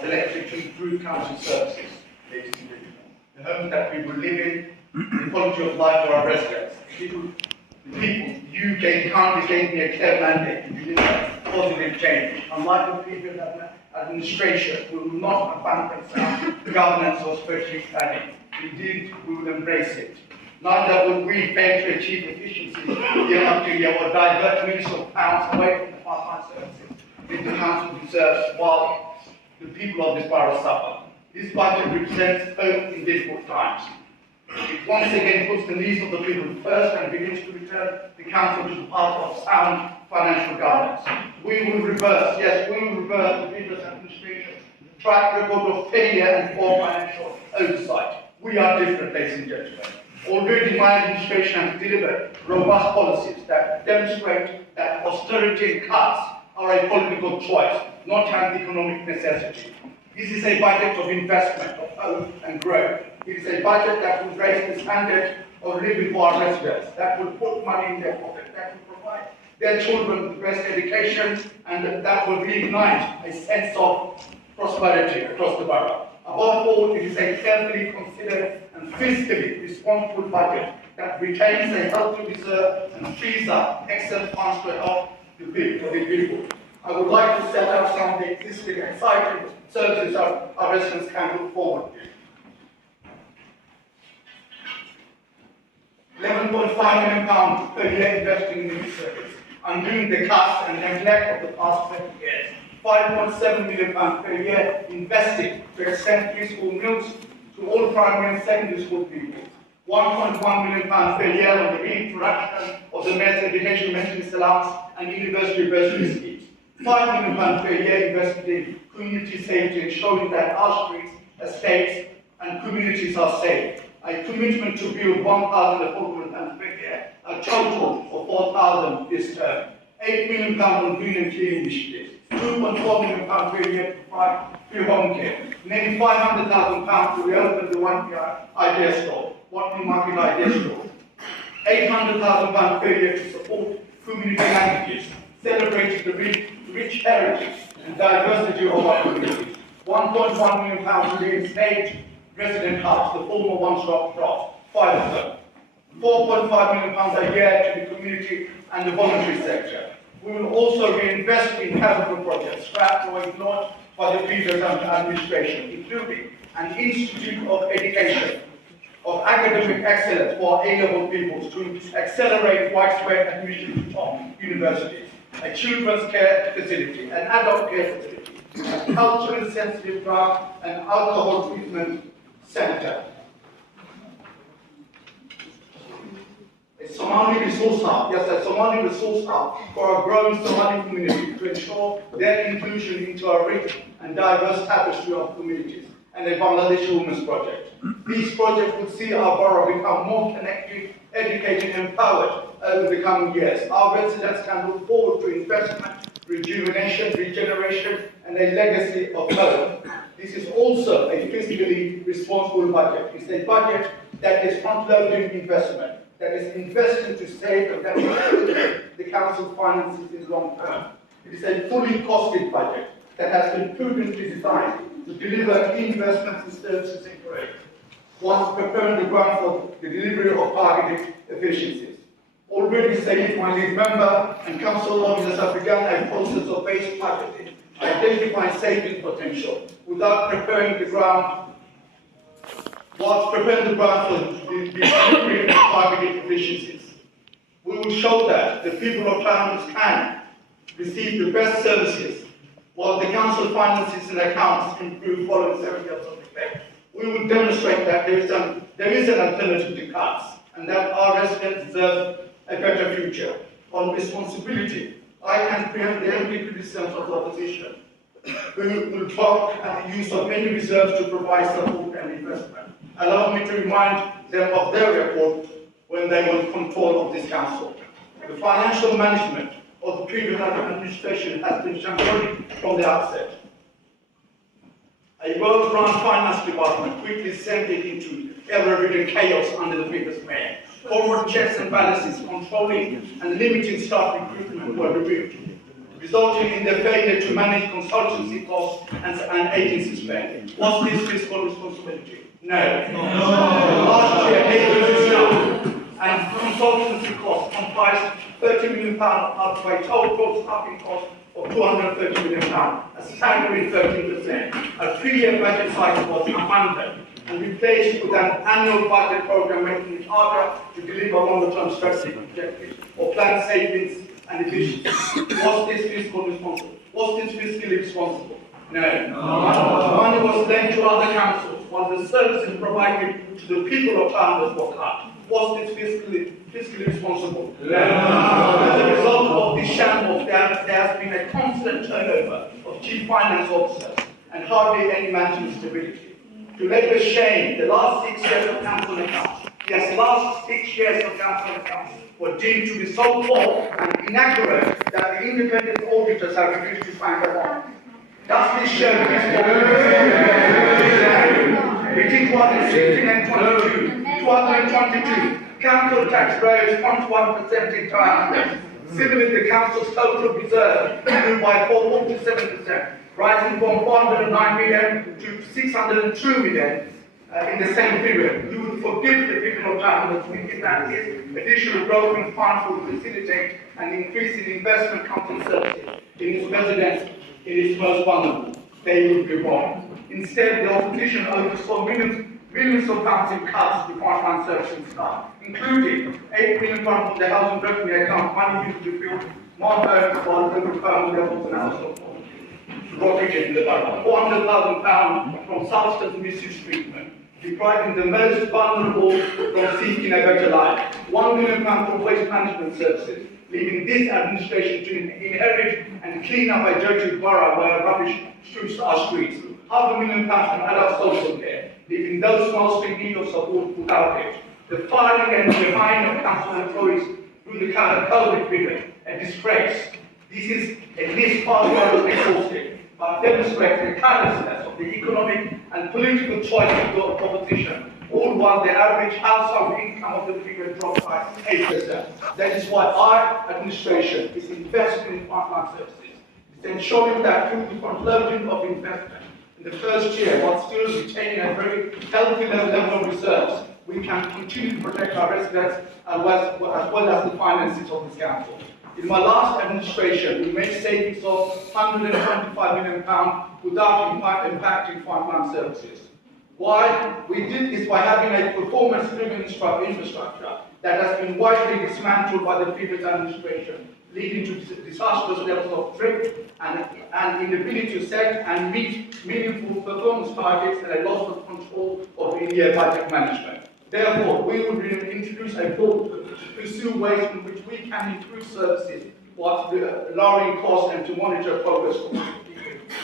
selected to improve council services, ladies and gentlemen. The homes that people live in, the quality of life for our residents. The UK currently gave me a clear mandate to deliver positive change. Unlike the previous administration, we will not abandon sound governance or strategic planning. Indeed, we will embrace it. Neither will we fail to achieve efficiency year after year or divert millions of pounds away from the frontline services that the council deserves while the people of this borough suffer. This budget represents hope in difficult times. It once again puts the needs of the people first and begins to return the council to the path of sound financial governance. We will reverse, yes, we will reverse the previous administration's track record of failure and poor financial oversight. We are different, ladies and gentlemen. Already my administration has delivered robust policies that demonstrate that austerity and cuts are a political choice, not an economic necessity. This is a budget of investment, of hope and growth. It is a budget that will raise the standard of living for our residents, that will put money in their pocket, that will provide their children the best education, and that will reignite a sense of prosperity across the borough. Above all, it is a carefully considered and fiscally responsible budget that retains a healthy reserve and frees up excess funds to help the people. I would like to set out some of the existing exciting services our residents can look forward to. £11.5 million per year investing in new service, undoing the cuts and neglect of the past 20 years. £5.7 million per year invested to extend preschool meals to all primary and secondary school pupils. £1.1 million per year on the reintroduction of the Mayor's Education Maintenance Allowance and University bursary schemes. £5 million per year invested in community safety, ensuring that our streets, estates and communities are safe. A commitment to build 1,000 affordable homes per year, a total of 4,000 this term. £8 million on green and clean initiatives. £2.4 million per year to provide free home care. Nearly £500,000 to reopen the One Idea Store, One Market Idea Store. £800,000 per year to support community languages, celebrating the rich heritage and diversity of our communities. £1.1 million to reinstate resident hubs, the former one-stop shop, 5 of them. £4.5 million a year to the community and the voluntary sector. We will also reinvest in capital projects scrapped or ignored by the previous administration, including an Institute of Education, of academic excellence for A-level pupils to accelerate widespread admission to top universities, a children's care facility, an adult care facility, a culturally sensitive drug and alcohol treatment center, a Somali resource hub, yes, a Somali resource hub for our growing Somali community to ensure their inclusion into our rich and diverse tapestry of communities, and a Bangladeshi Women's Project. These projects will see our borough become more connected, educated and empowered over the coming years. Our residents can look forward to investment, rejuvenation, regeneration and a legacy of hope. This is also a fiscally responsible budget. It's a budget that is front-loading investment, that is investing to save and that the council finances in long term. It is a fully costed budget that has been prudently designed to deliver investments and services in growth, whilst preparing the ground for the delivery of targeted efficiencies. Already Said, my lead member, and council officers have begun a process of base budgeting, identifying saving potential, without preparing the ground, whilst preparing the ground for the delivery of targeted efficiencies. We will show that the people of towns can receive the best services, while the council finances and accounts improve following 7 years of effect. We will demonstrate that there is an alternative to cuts, and that our residents deserve a better future. On responsibility, I can preempt the empty criticisms of the opposition. We will talk at the use of any reserves to provide support and investment. Allow me to remind them of their record when they were in control of this council. The financial management of the previous administration has been shambolic from the outset. A well-run finance department quickly sent it into ever-ridden chaos under the previous mayor. Corporate checks and balances, controlling and limiting staff recruitment were removed. resulting in the failure to manage consultancy costs and agency spend. Was this fiscal responsibility? No. Last year, agency staff and consultancy costs comprised £30 million out of a total gross staffing cost of £230 million, a staggering 13%. A 3-year budget cycle was abandoned and replaced with an annual budget program making it harder to deliver longer-term strategic objectives or plan savings and efficiency. Was this fiscally responsible? No. Money was lent to other councils while the services provided to the people of Flanders were cut. Was this fiscally responsible? No. As a result of this shambles, there has been a constant turnover of chief finance officers and hardly any management stability. To Labour's shame, the last 6 years of council accounts, last 6 years of council accounts were deemed to be so poor and inaccurate that the independent auditors have refused to find them out. Does this show between 2016 and 2022, council tax rose 0.1% in time. Similarly, the council's total reserve grew by 4.7%, rising from 409 million to 602 million in the same period. You would forgive the people of Flanders thinking that this additional growth in funds will facilitate an increase in investment council services in its residents in its most vulnerable. They would be wrong. Instead, the opposition oversaw millions of pounds in cuts to frontline services staff, including £8 million from the housing revenue account, money used to build more homes while local family levels and household poverty, £400,000 from substance misuse treatment, depriving the most vulnerable from seeking a better life, £1 million from waste management services, leaving this administration to inherit and clean up a dirty borough where rubbish strews our streets, £500,000 from adult social care, leaving those most in need of support without it. The firing and behind of council employees through the COVID period, a disgrace. This is at least part of exhausting, but demonstrates the carelessness of the economic and political choice of the opposition, all while the average household income of the period dropped by 8%. That is why our administration is investing in frontline services. It's ensuring that through the front-loading of investment in the first year, while still retaining a very healthy level of reserves, we can continue to protect our residents as well as the finances of this council. In my last administration, we made savings of £125 million without impacting frontline services. Why? We did this by having a performance-driven infrastructure that has been widely dismantled by the previous administration, leading to disastrous levels of thrift and inability to set and meet meaningful performance targets and a loss of control of in-year budget management. Therefore, we will introduce a board to pursue ways in which we can improve services while lowering costs and to monitor progress on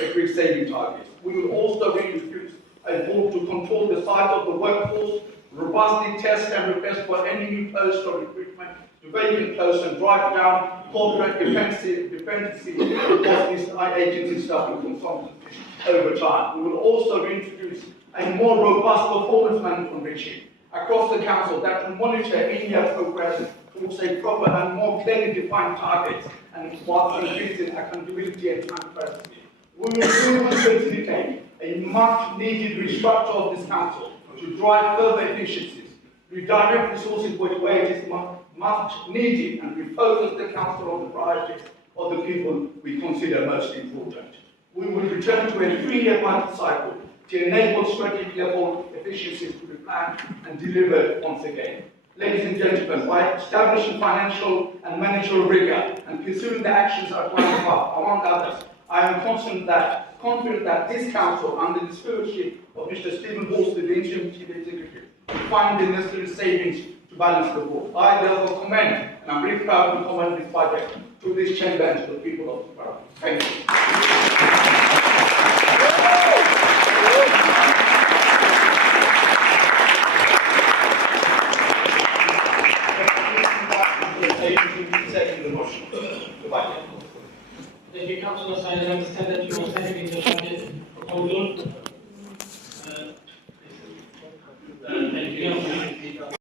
agreed saving targets. We will also reintroduce a board to control the size of the workforce, robustly test and request for any new post or recruitment to vacant posts and drive down corporate dependency across these agency staff and consultancies over time. We will also reintroduce a more robust performance management regime across the council that will monitor in-year progress towards a proper and more clearly defined targets and while increasing accountability and transparency. We will facilitate a much-needed restructure of this council to drive further efficiencies, redirect resources where it is much needed, and refocus the council on the priorities of the people we consider most important. We will return to a 3-year budget cycle to enable strategic level efficiencies to be planned and delivered once again. Ladies and gentlemen, by establishing financial and managerial rigor and pursuing the actions outlined above, among others, I am confident that this council, under the stewardship of Mr. Stephen Horsley, the interim chief executive, will find the necessary savings to balance the board. I therefore commend, and I'm really proud to commend this budget to this chamber and to the people of the borough. Thank you.